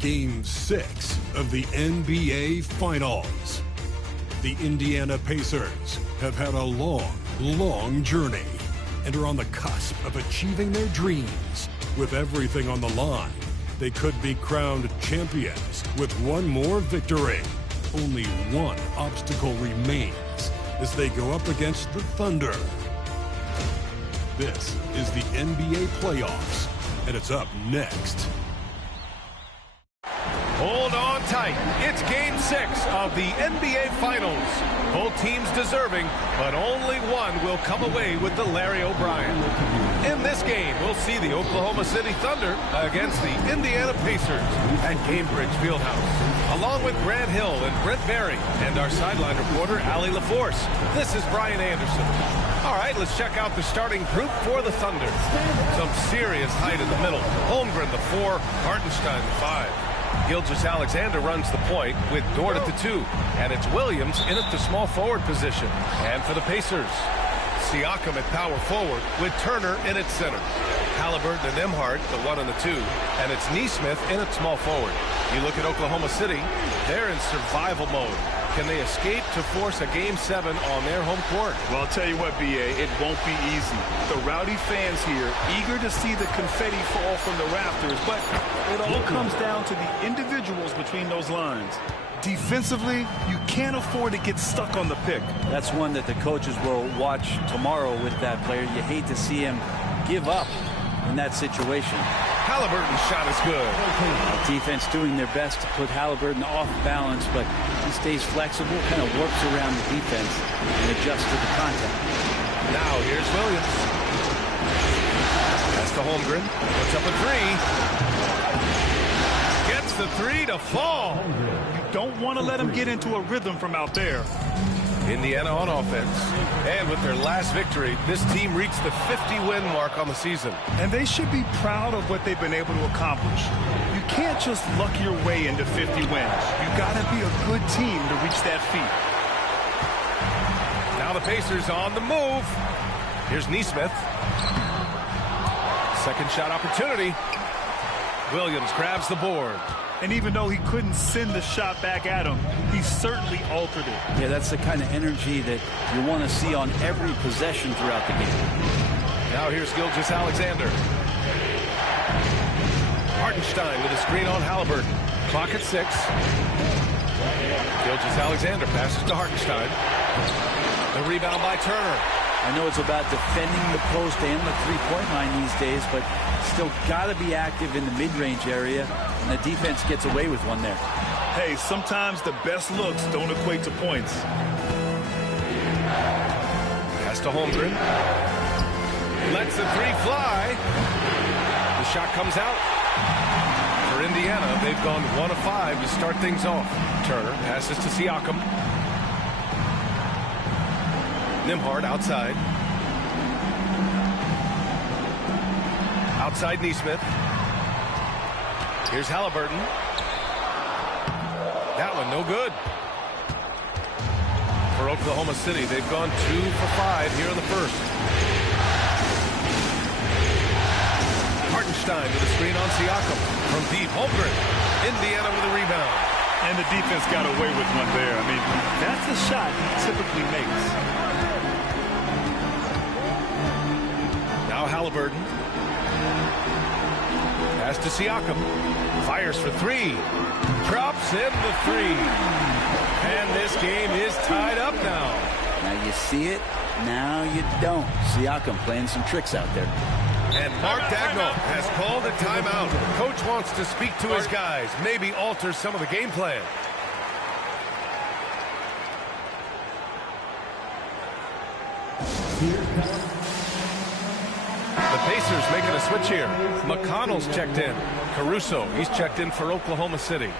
Game 6 of the NBA Finals. The Indiana Pacers have had a long journey and are on the cusp of achieving their dreams. With everything on the line, they could be crowned champions with one more victory. Only one obstacle remains as they go up against the Thunder. This is the NBA playoffs, and it's up next. Hold on tight. It's Game 6 of the NBA Finals. Both teams deserving, but only one will come away with the Larry O'Brien. In this game, we'll see the Oklahoma City Thunder against the Indiana Pacers at Cambridge Fieldhouse. Along with Grant Hill and Brent Berry and our sideline reporter, Allie LaForce, this is Brian Anderson. All right, let's check out the starting group for the Thunder. Some serious height in the middle. Holmgren, the 4, Hartenstein, the 5. Gilgeous-Alexander runs the point with Dort at the 2. And it's Williams in at the small forward position. And for the Pacers, Siakam at power forward with Turner in at center. Halliburton and Nembhard, the 1 and the 2. And it's Nesmith in at small forward. You look at Oklahoma City, they're in survival mode. Can they escape to force a Game 7 on their home court? Well, I'll tell you what, B.A., it won't be easy. The rowdy fans here, eager to see the confetti fall from the rafters, but it all comes down to the individuals between those lines. Defensively, you can't afford to get stuck on the pick. That's one that the coaches will watch tomorrow with that player. You hate to see him give up in that situation. Halliburton's shot is good. Defense doing their best to put Halliburton off balance, but he stays flexible, kind of works around the defense and adjusts to the contact. Now here's Williams. That's to Holmgren. Puts up a 3. Gets the 3 to fall. You don't want to let him get into a rhythm from out there. Indiana on offense. And with their last victory, this team reached the 50-win mark on the season. And they should be proud of what they've been able to accomplish. You can't just luck your way into 50 wins. You got to be a good team to reach that feat. Now the Pacers on the move. Here's Nesmith. Second shot opportunity. Williams grabs the board. And even though he couldn't send the shot back at him, he certainly altered it. Yeah, that's the kind of energy that you want to see on every possession throughout the game. Now here's Gilgeous-Alexander. Hartenstein with a screen on Halliburton. Clock at 6. Gilgeous-Alexander passes to Hartenstein. The rebound by Turner. I know it's about defending the post and the three-point line these days, but still got to be active in the mid-range area, and the defense gets away with one there. Hey, sometimes the best looks don't equate to points. Pass to Holmgren. Lets the 3 fly. The shot comes out. For Indiana, they've gone 1 of 5 to start things off. Turner passes to Siakam. Nembhard outside. Outside Nesmith. Here's Halliburton. That one no good. For Oklahoma City, they've gone 2 for 5 here in the first. Hartenstein with a screen on Siakam. From deep, Holmgren. Indiana with a rebound. And the defense got away with one there. I mean, that's a shot he typically makes. Now Halliburton. Pass to Siakam. Fires for 3. Drops in the 3. And this game is tied up now. Now you see it, now you don't. Siakam playing some tricks out there. And Mark Dagnall has called a timeout. Coach wants to speak to his guys, maybe alter some of the game plan. The Pacers making a switch here. McConnell's checked in. Caruso, he's checked in for Oklahoma City.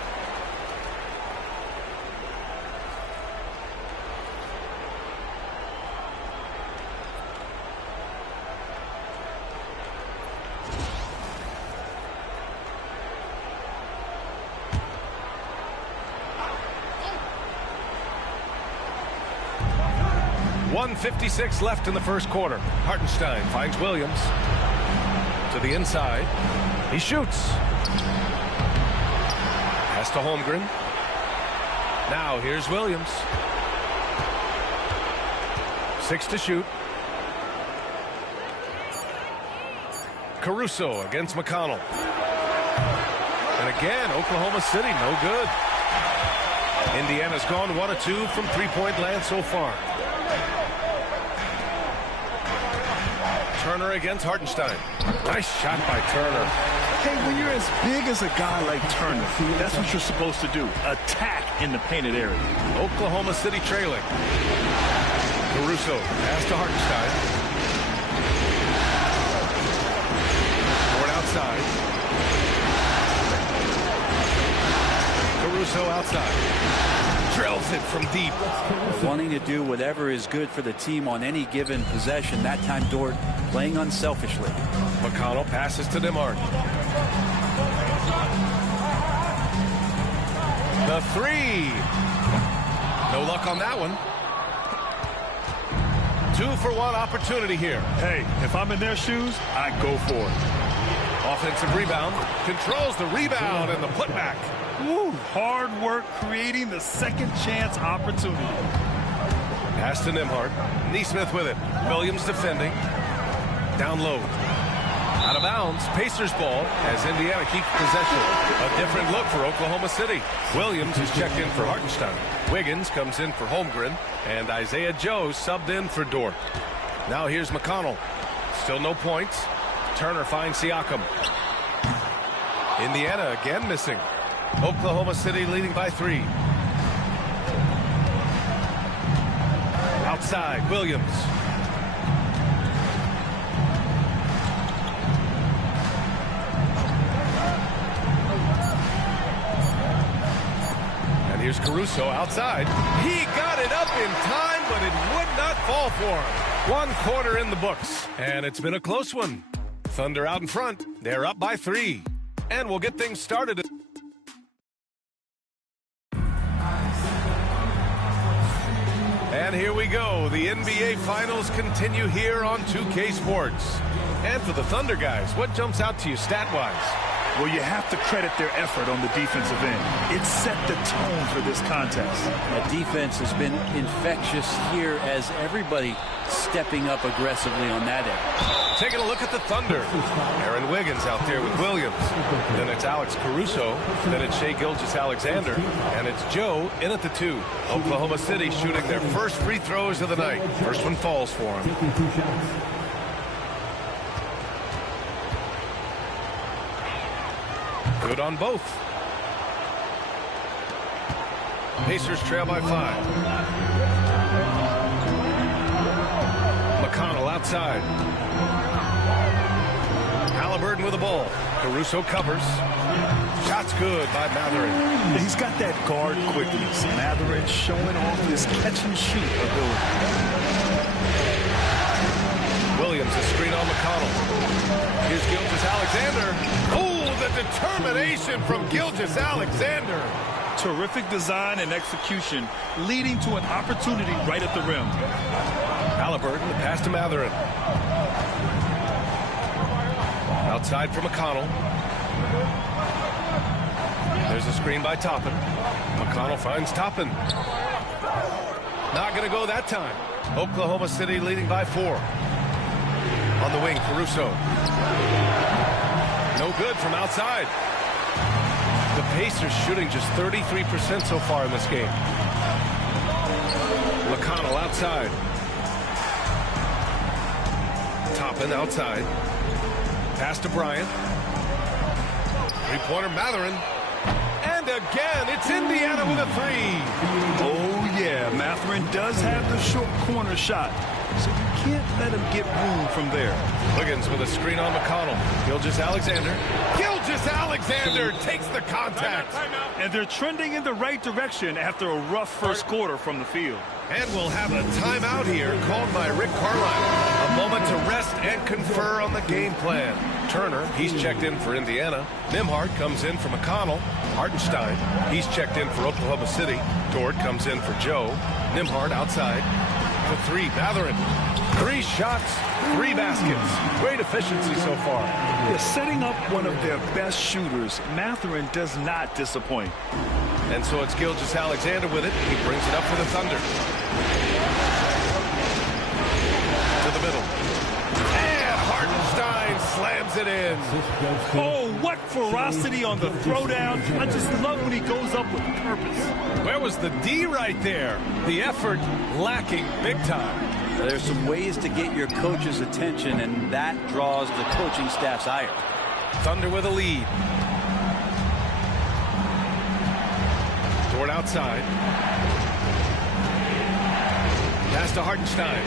.156 left in the first quarter. Hartenstein finds Williams. To the inside. He shoots. Pass to Holmgren. Now here's Williams. 6 to shoot. Caruso against McConnell. And again, Oklahoma City, no good. Indiana's gone 1 of 2 from three-point land so far. Turner against Hartenstein. Nice shot by Turner. Hey, when you're as big as a guy like Turner, that's what you're supposed to do. Attack in the painted area. Oklahoma City trailing. Caruso pass to Hartenstein. Ford outside. Caruso outside. Drills it from deep. Wanting to do whatever is good for the team on any given possession. That time Dort playing unselfishly. McConnell passes to Nembhard. The three. No luck on that one. 2-for-1 opportunity here. Hey, if I'm in their shoes, I go for it. Offensive rebound. Controls the rebound and the putback. Woo, hard work creating the second chance opportunity. Pass to Nembhard. Neesmith with it. Williams defending. Down low. Out of bounds. Pacers ball as Indiana keeps possession. A different look for Oklahoma City. Williams is checked in for Hartenstein. Wiggins comes in for Holmgren. And Isaiah Joe subbed in for Dort. Now here's McConnell. Still no points. Turner finds Siakam. Indiana again missing. Oklahoma City leading by 3. Outside, Williams. And here's Caruso outside. He got it up in time, but it would not fall for him. 1 quarter in the books, and it's been a close one. Thunder out in front. They're up by 3. And we'll get things started. And here we go. The NBA Finals continue here on 2K Sports. And for the Thunder guys, what jumps out to you stat-wise? Well, you have to credit their effort on the defensive end. It set the tone for this contest. The defense has been infectious here as everybody stepping up aggressively on that end. Taking a look at the Thunder. Aaron Wiggins out there with Williams. Then it's Alex Caruso. Then it's Shai Gilgeous-Alexander. And it's Joe in at the 2. Oklahoma City shooting their first free throws of the night. First one falls for him. Good on both. Pacers trail by 5. McConnell outside. Halliburton with the ball. Caruso covers. Shot's good by Matherin. He's got that guard quickness. Matherin showing off his catch-and-shoot ability. Williams, a screen on McConnell. Here's Gilgeous-Alexander. Oh, the determination from Gilgeous-Alexander. Terrific design and execution, leading to an opportunity right at the rim. Halliburton, the pass to Matherin. Outside for McConnell. There's a screen by Toppin. McConnell finds Toppin. Not going to go that time. Oklahoma City leading by 4. On the wing, Caruso. No good from outside. The Pacers shooting just 33% so far in this game. McConnell outside. Toppin outside. Pass to Bryant. Three-pointer Matherin. And again, it's Indiana with a 3. Oh, yeah, Matherin does have the short corner shot, so you can't let him get room from there. Wiggins with a screen on McConnell. Gilgeous-Alexander. Gilgeous-Alexander takes the contact. And they're trending in the right direction after a rough first quarter from the field. And we'll have a timeout here called by Rick Carlisle. A moment to rest and confer on the game plan. Turner, he's checked in for Indiana. Nembhard comes in for McConnell. Hartenstein, he's checked in for Oklahoma City. Dort comes in for Joe. Nembhard outside. The 3, Matherin. 3 shots, 3 baskets. Great efficiency so far. They're setting up one of their best shooters. Mathurin does not disappoint. And so it's Gilgeous-Alexander with it. He brings it up for the Thunder. To the middle. And Hartenstein slams it in. Oh, what ferocity on the throwdown. I just love when he goes up with purpose. Where was the D right there? The effort lacking big time. There's some ways to get your coach's attention, and that draws the coaching staff's ire. Thunder with a lead. Dort outside. Pass to Hartenstein.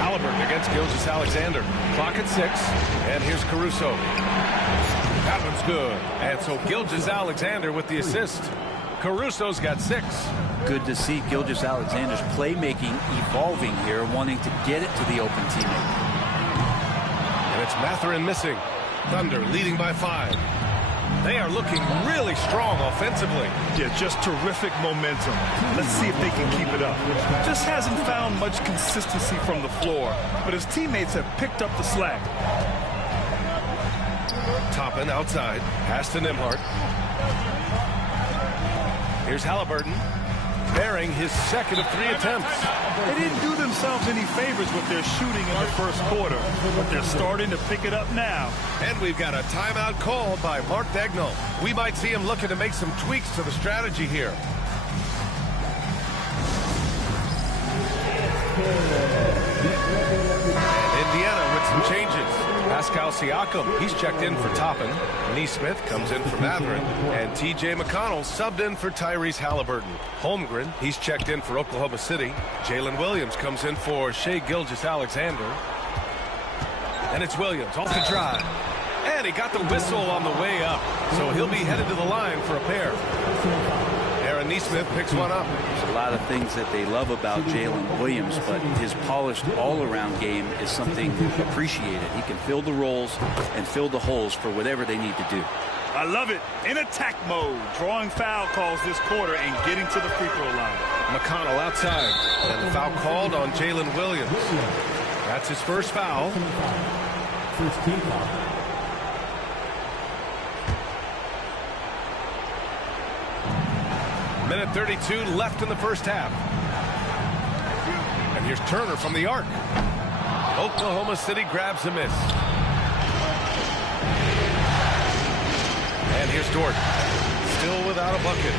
Halliburton against Gilgeous-Alexander. Clock at 6. And here's Caruso. That one's good. And so Gilgeous-Alexander with the assist. Caruso's got 6. Good to see Gilgeous-Alexander's playmaking evolving here, wanting to get it to the open teammate. And it's Mathurin missing. Thunder leading by 5. They are looking really strong offensively. Yeah, just terrific momentum. Let's see if they can keep it up. Just hasn't found much consistency from the floor, but his teammates have picked up the slack. Toppin outside. Pass to Nembhard. Here's Halliburton. Bearing his second of 3 attempts. They didn't do themselves any favors with their shooting in the first quarter, but they're starting to pick it up now. And we've got a timeout called by Mark Daigneault. We might see him looking to make some tweaks to the strategy here. And Indiana with some changes. Pascal Siakam, he's checked in for Toppin. Nesmith comes in for Mathurin. And T.J. McConnell subbed in for Tyrese Halliburton. Holmgren, he's checked in for Oklahoma City. Jalen Williams comes in for Shai Gilgeous-Alexander. And it's Williams off the drive. And he got the whistle on the way up. So he'll be headed to the line for a pair. Aaron Nesmith picks one up. There's a lot of things that they love about Jalen Williams, but his polished all-around game is something appreciated. He can fill the roles and fill the holes for whatever they need to do. I love it. In attack mode, drawing foul calls this quarter and getting to the free throw line. McConnell outside. And the foul called on Jalen Williams. That's his first foul. First team foul. Minute 32 left in the first half. And here's Turner from the arc. Oklahoma City grabs a miss. And here's Dort. Still without a bucket.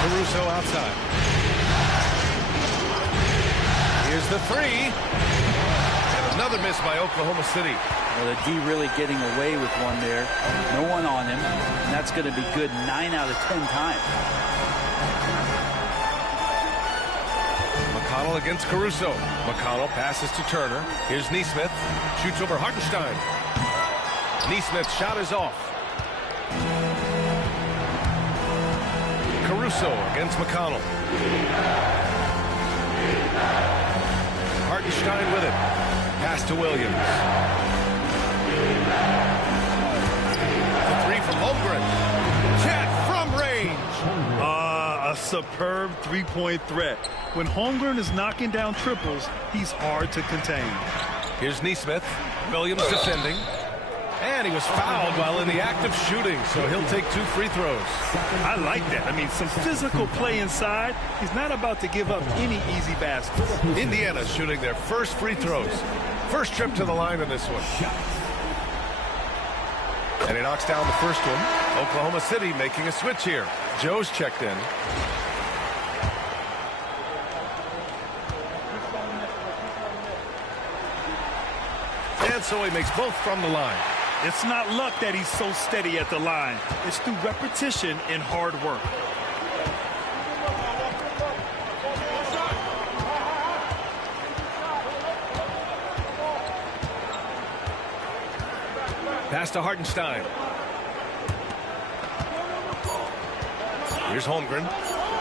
Caruso outside. Here's the 3. And another miss by Oklahoma City. Well, the D really getting away with one there. No one on him. And that's going to be good 9 out of 10 times. McConnell against Caruso. McConnell passes to Turner. Here's Nesmith. Shoots over Hartenstein. Nesmith's shot is off. Caruso against McConnell. Hartenstein with it. Pass to Williams. The 3 from Holmgren. Cat from range. A superb three-point threat. When Holmgren is knocking down triples, he's hard to contain. Here's Nesmith. Williams defending. And he was fouled while in the act of shooting, so he'll take 2 free throws. I like that. I mean, some physical play inside. He's not about to give up any easy baskets. Indiana shooting their first free throws. First trip to the line in this one. And he knocks down the first one. Oklahoma City making a switch here. Joe's checked in. And so he makes both from the line. It's not luck that he's so steady at the line. It's through repetition and hard work. Pass to Hartenstein. Here's Holmgren.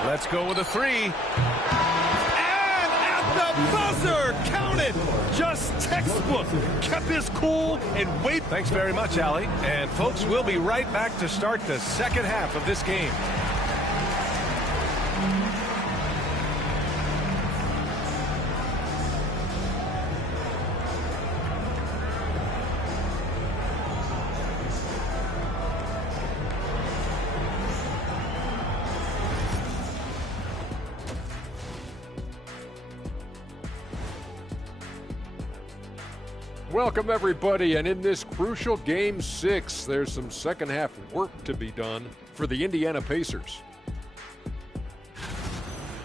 Let's go with a 3. And at the buzzer, counted. Just textbook. Kept his cool and wait. Thanks very much, Allie. And folks, we'll be right back to start the second half of this game. Welcome, everybody, and in this crucial Game 6, there's some second-half work to be done for the Indiana Pacers.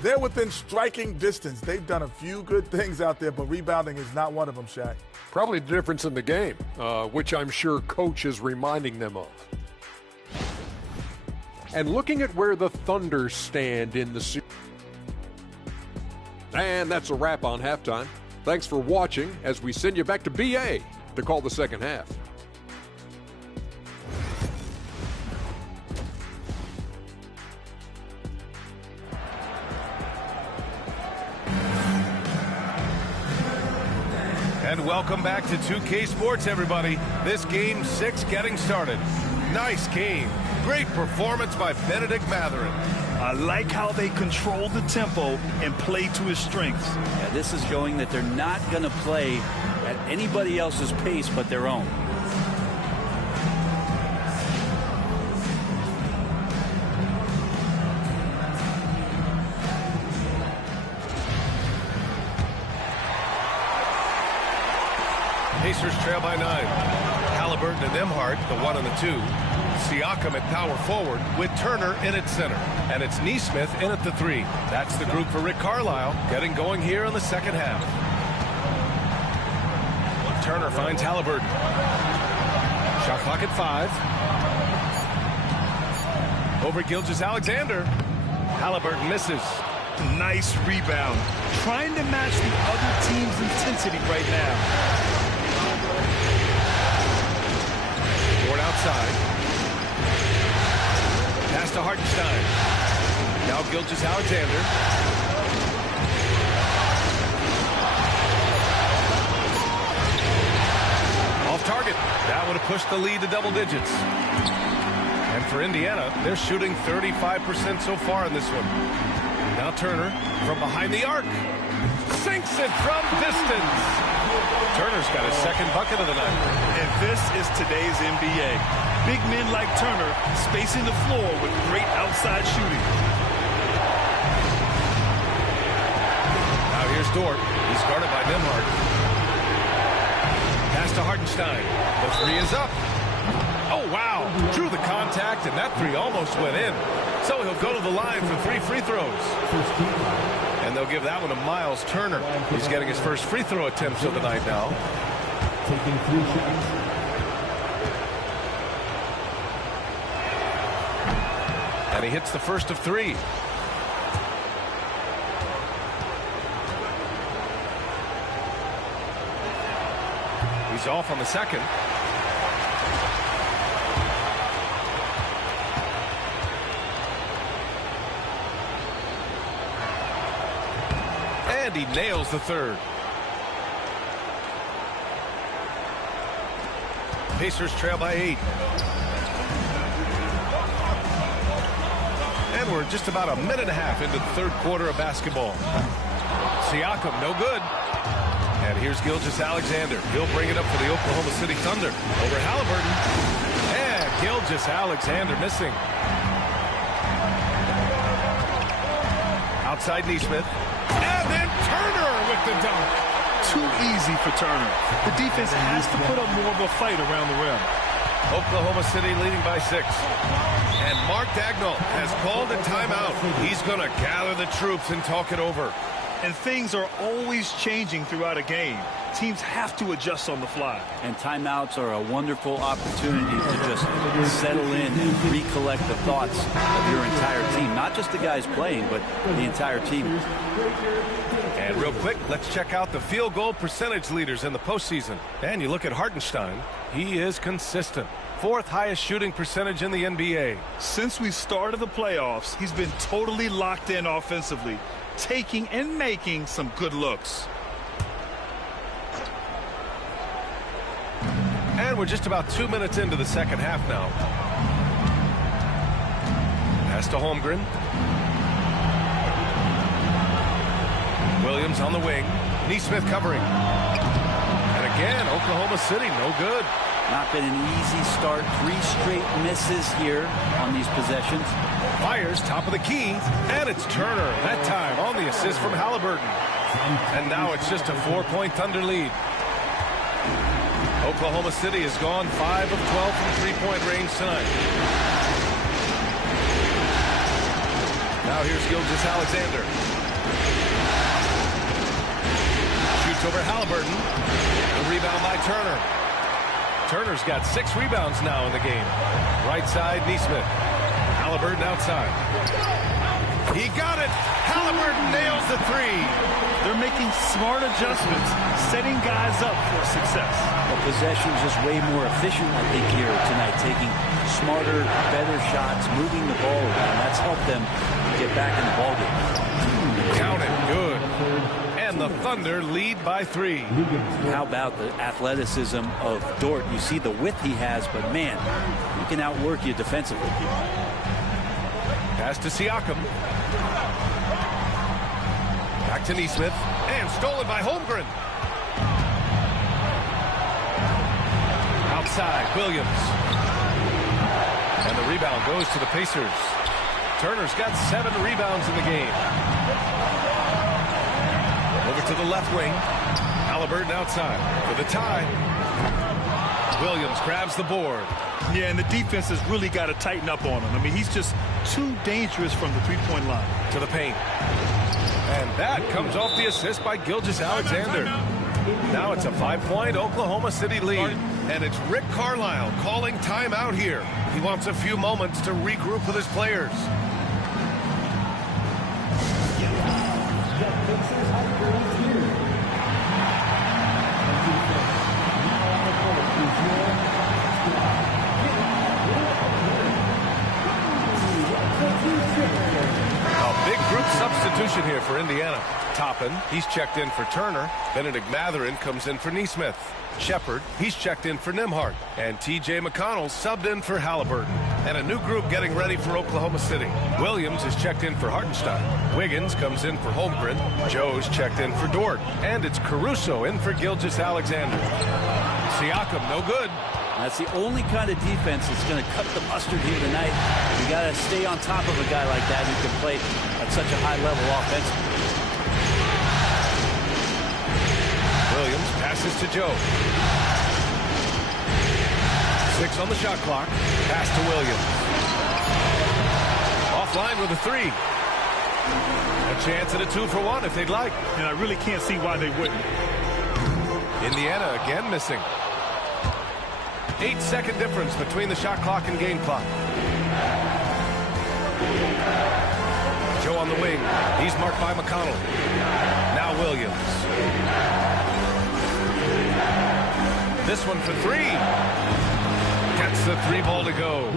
They're within striking distance. They've done a few good things out there, but rebounding is not one of them, Shaq. Probably the difference in the game, which I'm sure Coach is reminding them of. And looking at where the Thunder stand in the series. And that's a wrap on halftime. Thanks for watching as we send you back to BA to call the second half. And welcome back to 2K Sports, everybody. This Game 6 getting started. Nice game. Great performance by Benedict Mathurin. I like how they control the tempo and play to his strengths. Yeah, this is showing that they're not going to play at anybody else's pace but their own. Pacers trail by 9. Halliburton and Nembhard, the 1 and the 2. Siakam at power forward with Turner in at center. And it's Nesmith in at the 3. That's the group for Rick Carlisle getting going here in the second half. Turner finds Halliburton. Shot clock at 5. Over Gilgeous-Alexander. Halliburton misses. Nice rebound. Trying to match the other team's intensity right now. Ford outside. Pass to Hartenstein. Now Gilgeous-Alexander. Off target. That would have pushed the lead to double digits. And for Indiana, they're shooting 35% so far in this one. Now Turner from behind the arc. Sinks it from distance. Turner's got his second bucket of the night. And this is today's NBA. Big men like Turner spacing the floor with great outside shooting. Now here's Dort. He's guarded by Nembhard. Pass to Hartenstein. The 3 is up. Oh, wow. Drew the contact, and that 3 almost went in. So he'll go to the line for 3 free throws. And they'll give that one to Miles Turner. He's getting his first free throw attempts of the night now. Taking 3 shots. And he hits the first of 3. He's off on the second. And he nails the third. Pacers trail by 8. And we're just about a minute and a half into the third quarter of basketball. Siakam, no good. And here's Gilgeous-Alexander. He'll bring it up for the Oklahoma City Thunder. Over Halliburton. And Gilgeous-Alexander missing. Outside Nesmith. And then Turner with the dunk. Too easy for Turner. The defense has to put up more of a fight around the rim. Oklahoma City leading by 6. And Mark Dagnall has called a timeout. He's going to gather the troops and talk it over. And things are always changing throughout a game. Teams have to adjust on the fly. And timeouts are a wonderful opportunity to just settle in and recollect the thoughts of your entire team. Not just the guys playing, but the entire team. And real quick, let's check out the field goal percentage leaders in the postseason. And you look at Hartenstein. He is consistent. 4th highest shooting percentage in the NBA. Since we started the playoffs, he's been totally locked in offensively, taking and making some good looks. And we're just about 2 minutes into the second half now. Pass to Holmgren. Williams on the wing. Nesmith covering. And again, Oklahoma City, no good. Not been an easy start. 3 straight misses here on these possessions. Fires top of the key, and it's Turner. That time on the assist from Halliburton. And now it's just a 4-point Thunder lead. Oklahoma City has gone 5 of 12 from three-point range tonight. Now here's Gilgeous-Alexander. Shoots over Halliburton. The rebound by Turner. Turner's got 6 rebounds now in the game. Right side, Nesmith. Halliburton outside. He got it. Halliburton nails the three. They're making smart adjustments, setting guys up for success. The possession's just way more efficient, I think, here tonight, taking smarter, better shots, moving the ball around. That's helped them get back in the ballgame. Count it. Good. And the Thunder lead by 3. How about the athleticism of Dort? You see the width he has, but man, he can outwork you defensively. Pass to Siakam. Back to Nesmith. And stolen by Holmgren. Outside, Williams. And the rebound goes to the Pacers. Turner's got 7 rebounds in the game. Over to the left wing. Halliburton outside for the tie. Williams grabs the board. Yeah, and the defense has really got to tighten up on him. I mean, he's just too dangerous from the three-point line. To the paint. And that comes off the assist by Gilgeous-Alexander. Now it's a 5-point Oklahoma City lead. And it's Rick Carlisle calling timeout here. He wants a few moments to regroup with his players. Substitution here for Indiana. Toppin, he's checked in for Turner. Benedict Mathurin comes in for Nesmith. Shepard, he's checked in for Nembhard. And T.J. McConnell subbed in for Halliburton. And a new group getting ready for Oklahoma City. Williams is checked in for Hartenstein. Wiggins comes in for Holmgren. Joe's checked in for Dort. And it's Caruso in for Gilgeous-Alexander. Siakam, no good. That's the only kind of defense that's going to cut the mustard here tonight. You got to stay on top of a guy like that who can play at such a high level offensively. Williams passes to Joe. 6 on the shot clock. Pass to Williams. Offline with a 3. A chance at a 2-for-1 if they'd like. And I really can't see why they wouldn't. Indiana again missing. 8-second difference between the shot clock and game clock. Joe on the wing. He's marked by McConnell. Now Williams. This one for 3. Gets the 3 ball to go.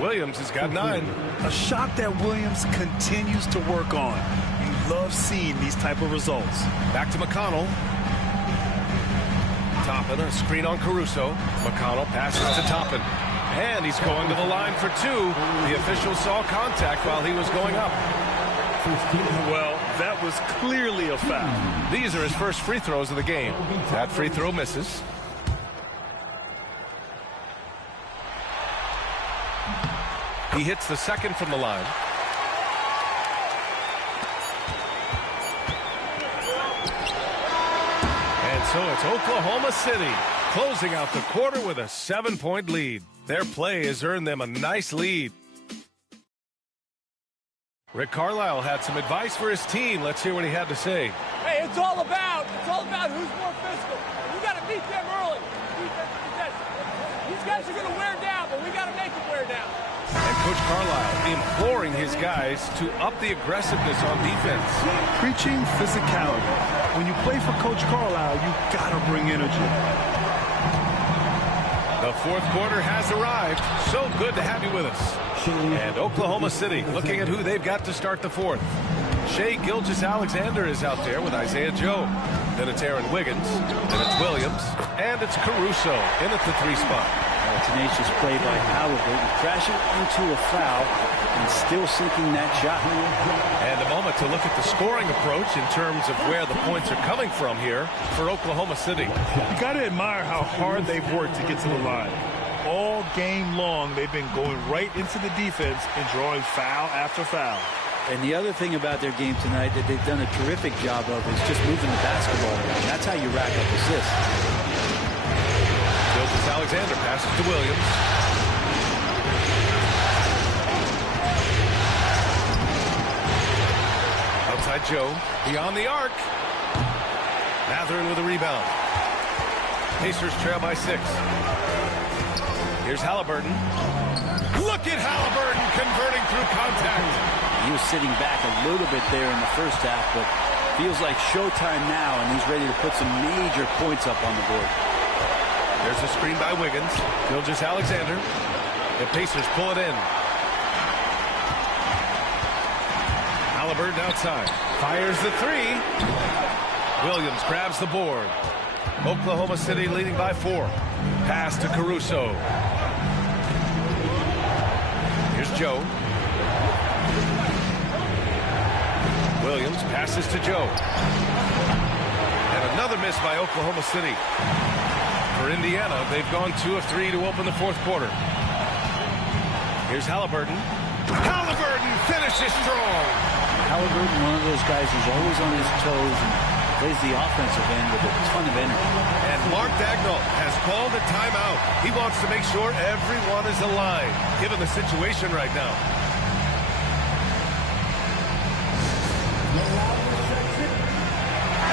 Williams has got 9. A shot that Williams continues to work on. You love seeing these type of results. Back to McConnell. Toppin, a screen on Caruso. McConnell passes to Toppin. And he's going to the line for 2. The official saw contact while he was going up. Well, that was clearly a foul. These are his first free throws of the game. That free throw misses. He hits the second from the line. And so it's Oklahoma City closing out the quarter with a 7-point lead. Their play has earned them a nice lead. Rick Carlisle had some advice for his team. Let's hear what he had to say. Hey, it's all about who's more physical. You got to beat them early. These guys are going to wear down, but we got to make them wear down. And Coach Carlisle imploring his guys to up the aggressiveness on defense. Preaching physicality. When you play for Coach Carlisle, you got to bring energy. The fourth quarter has arrived. So good to have you with us. And Oklahoma City looking at who they've got to start the fourth. Shai Gilgeous-Alexander is out there with Isaiah Joe. Then it's Aaron Wiggins. Then it's Williams. And it's Caruso in at the 3 spot. A tenacious play by Halliburton, crashing into a foul and still sinking that shot. And a moment to look at the scoring approach in terms of where the points are coming from here for Oklahoma City. You got to admire how hard they've worked to get to the line. All game long, they've been going right into the defense and drawing foul after foul. And the other thing about their game tonight that they've done a terrific job of is just moving the basketball around. That's how you rack up assists. Alexander passes to Williams. Outside Joe. Beyond the arc. Mathurin with a rebound. Pacers trail by 6. Here's Halliburton. Look at Halliburton converting through contact. He was sitting back a little bit there in the first half, but feels like showtime now, and he's ready to put some major points up on the board. There's a screen by Wiggins. Gilgeous-Alexander. The Pacers pull it in. Halliburton outside. Fires the 3. Williams grabs the board. Oklahoma City leading by 4. Pass to Caruso. Here's Joe. Williams passes to Joe. And another miss by Oklahoma City. For Indiana, they've gone 2 of 3 to open the 4th quarter. Here's Halliburton. Halliburton finishes strong. Halliburton, one of those guys who's always on his toes and plays the offensive end with a ton of energy. And Mark Daigneault has called a timeout. He wants to make sure everyone is aligned, given the situation right now.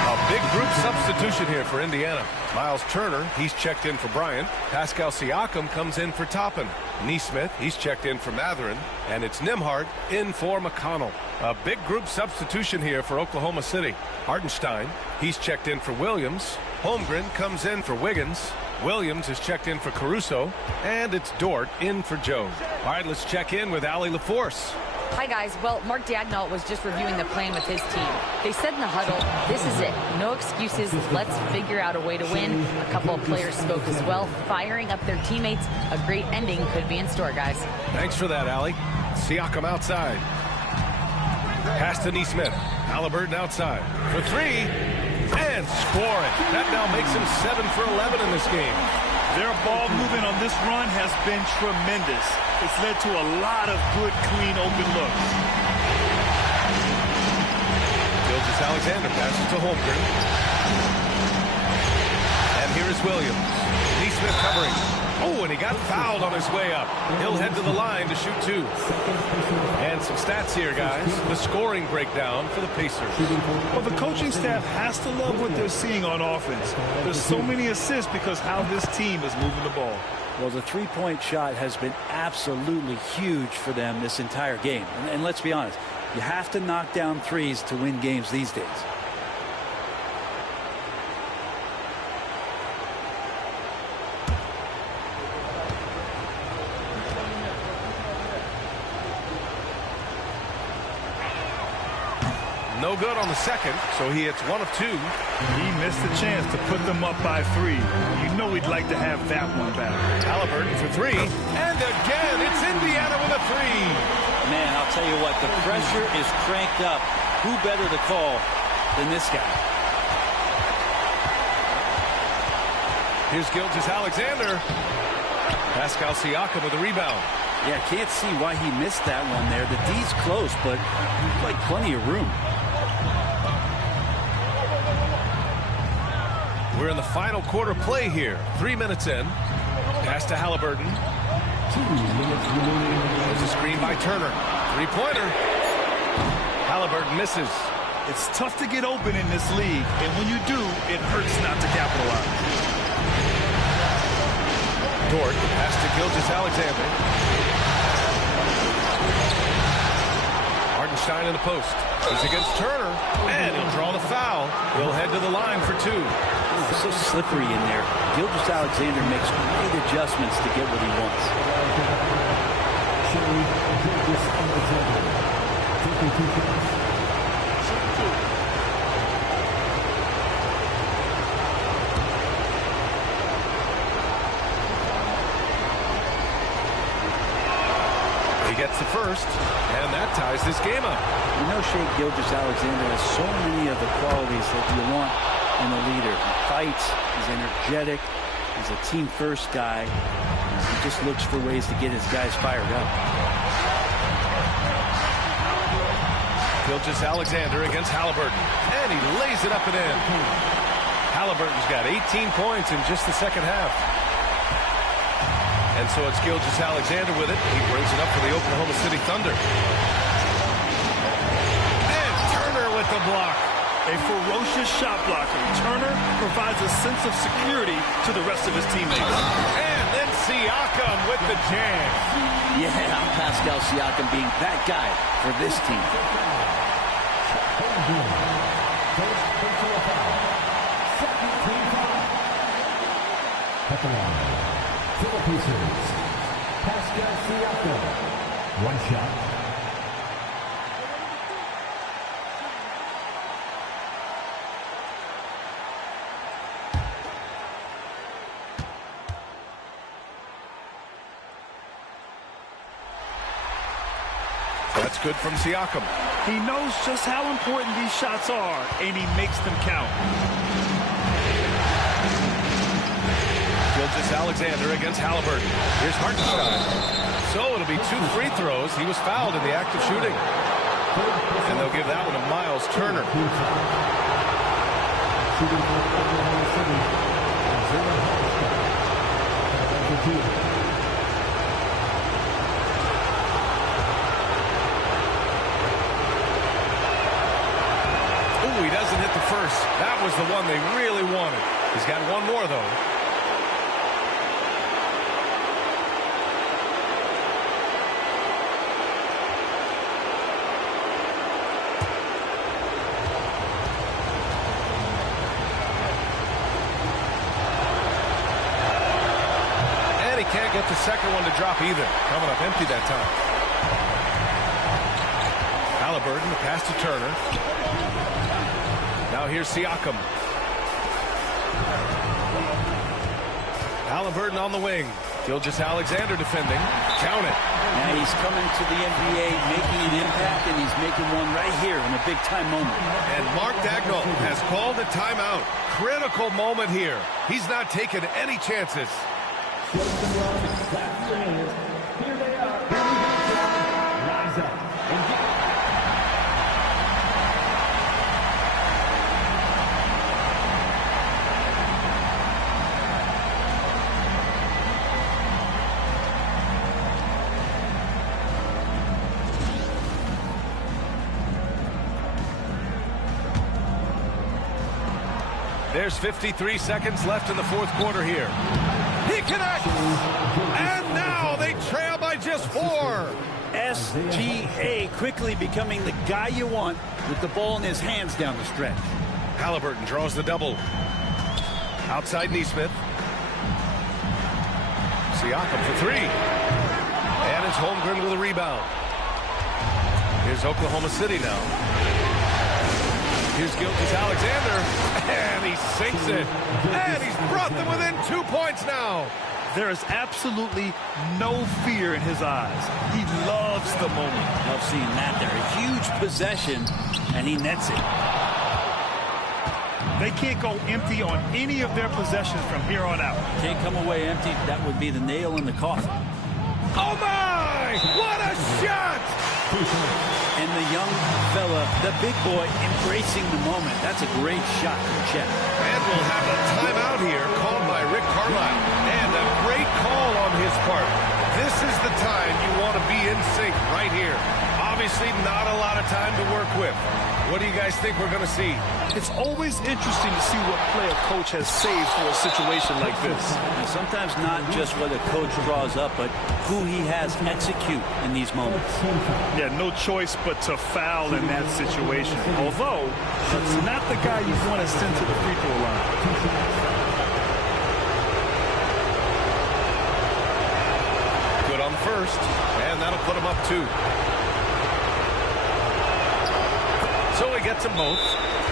A big group substitution here for Indiana. Miles Turner, he's checked in for Bryant. Pascal Siakam comes in for Toppin. Nesmith, he's checked in for Mathurin. And it's Nembhard in for McConnell. A big group substitution here for Oklahoma City. Hartenstein, he's checked in for Williams. Holmgren comes in for Wiggins. Williams is checked in for Caruso. And it's Dort in for Joe. All right, let's check in with Allie LaForce. Hi, guys. Well, Mark Daigneault was just reviewing the plan with his team. They said in the huddle, this is it. No excuses. Let's figure out a way to win. A couple of players spoke as well, firing up their teammates. A great ending could be in store, guys. Thanks for that, Allie. Siakam outside. Pass to Nesmith. Halliburton outside for 3. And scoring. That now makes him 7 for 11 in this game. Their ball movement on this run has been tremendous. It's led to a lot of good, clean, open looks. Gilgeous-Alexander passes to Holmgren. And here is Williams. Nesmith covering. Oh, and he got fouled on his way up. He'll head to the line to shoot 2. And some stats here, guys. The scoring breakdown for the Pacers. Well, the coaching staff has to love what they're seeing on offense. There's so many assists because how this team is moving the ball. Well, the three-point shot has been absolutely huge for them this entire game. And let's be honest, you have to knock down threes to win games these days. No good on the second, so he hits 1 of 2. He missed the chance to put them up by 3. You know he'd like to have that one back. Halliburton for 3. And again, it's Indiana with a 3. Man, I'll tell you what, the pressure is cranked up. Who better to call than this guy? Here's Gilgeous-Alexander. Pascal Siakam with a rebound. Yeah, can't see why he missed that one there. The D's close, but he's like plenty of room. We're in the final quarter play here. 3 minutes in. Pass to Halliburton. There's a screen by Turner. 3-pointer. Halliburton misses. It's tough to get open in this league, and when you do, it hurts not to capitalize. Dort pass to Gilgeous-Alexander. Hartenstein in the post. He's against Turner, and he'll draw the foul. He'll head to the line for 2. It's so slippery in there. Gilgeous-Alexander makes great adjustments to get what he wants. He gets the first, and that ties this game up. You know, Shea Gilgeous-Alexander has so many of the qualities that you want in a leader. He fights, he's energetic, he's a team-first guy. He just looks for ways to get his guys fired up. Gilgeous-Alexander against Halliburton, and he lays it up and in. Halliburton's got 18 points in just the second half. And so it's Gilgeous-Alexander with it. He brings it up for the Oklahoma City Thunder. And Turner with the block. A ferocious shot blocker. Turner provides a sense of security to the rest of his teammates. And then Siakam with the jam. Yeah, Pascal Siakam being that guy for this team. First personal foul. Second team foul. At the line, for the Pacers, Pascal Siakam. One shot. That's good from Siakam. He knows just how important these shots are, and he makes them count. Gilgeous-Alexander against Halliburton. Here's Hartenstein. So it'll be 2 free throws. He was fouled in the act of shooting. And they'll give that one to Miles Turner. Shooting for Oklahoma City. Zero Hartenstein. He doesn't hit the first. That was the one they really wanted. He's got one more, though. And he can't get the second one to drop either. Coming up empty that time. Halliburton, the pass to Turner. Now here's Siakam. Halliburton on the wing. Gilgeous-Alexander defending. Count it. Now he's coming to the NBA, making an impact, and he's making one right here in a big-time moment. And Mark Daigneault has called a timeout. Critical moment here. He's not taking any chances. Here they are. Rise up and get. There's 53 seconds left in the fourth quarter here. He connects! And now they trail by just 4. SGA quickly becoming the guy you want with the ball in his hands down the stretch. Halliburton draws the double. Outside Nesmith. Siakam for 3. And it's Holmgren with a rebound. Here's Oklahoma City now. Here's Gilgeous-Alexander, and he sinks it. And he's brought them within 2 points now. There is absolutely no fear in his eyes. He loves the moment. Love seeing that there. A huge possession, and he nets it. They can't go empty on any of their possessions from here on out. Can't come away empty. That would be the nail in the coffin. Oh, my! What a shot! And the young fella, the big boy, embracing the moment. That's a great shot from Chet. And we'll have a timeout here called by Rick Carlisle. And a great call on his part. This is the time you want to be in sync right here. Obviously not a lot of time to work with. What do you guys think we're going to see? It's always interesting to see what play a coach has saved for a situation like this. And sometimes not just what a coach draws up, but who he has execute in these moments. Yeah, no choice but to foul in that situation. Although, it's not the guy you want to send to the free throw line. Good on the first, and that'll put him up 2. So he gets them both,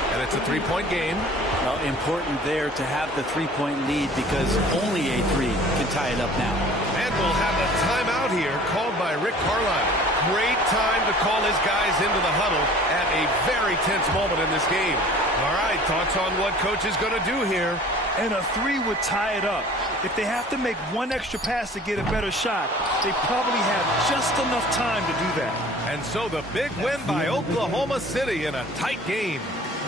and it's a 3-point game. Well, important there to have the 3-point lead because only a 3 can tie it up now. And we'll have a timeout here called by Rick Carlisle. Great time to call his guys into the huddle at a very tense moment in this game. All right, thoughts on what coach is going to do here? And a 3 would tie it up. If they have to make one extra pass to get a better shot, they probably have just enough time to do that. And so the big win by Oklahoma City in a tight game.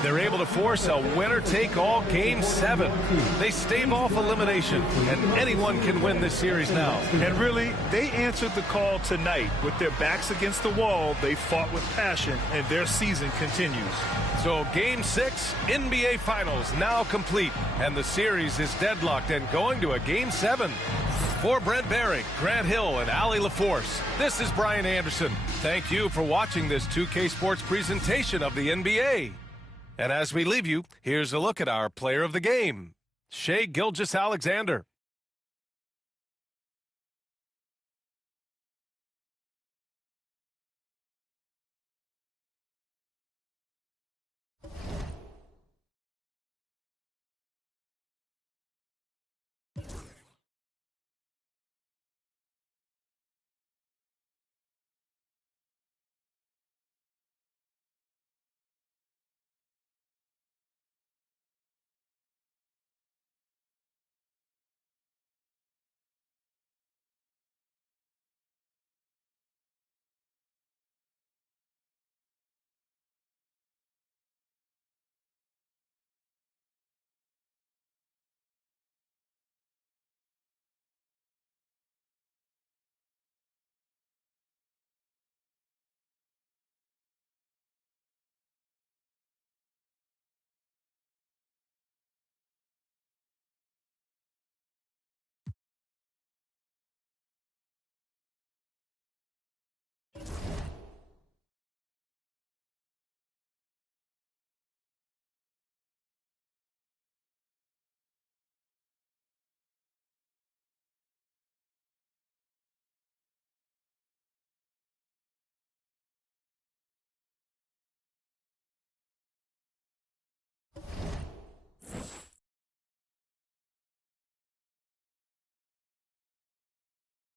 They're able to force a winner-take-all Game 7. They stave off elimination, and anyone can win this series now. And really, they answered the call tonight. With their backs against the wall, they fought with passion, and their season continues. So Game 6, NBA Finals now complete, and the series is deadlocked and going to a Game 7. For Brent Barry, Grant Hill, and Allie LaForce, this is Brian Anderson. Thank you for watching this 2K Sports presentation of the NBA. And as we leave you, here's a look at our player of the game, Shai Gilgeous-Alexander.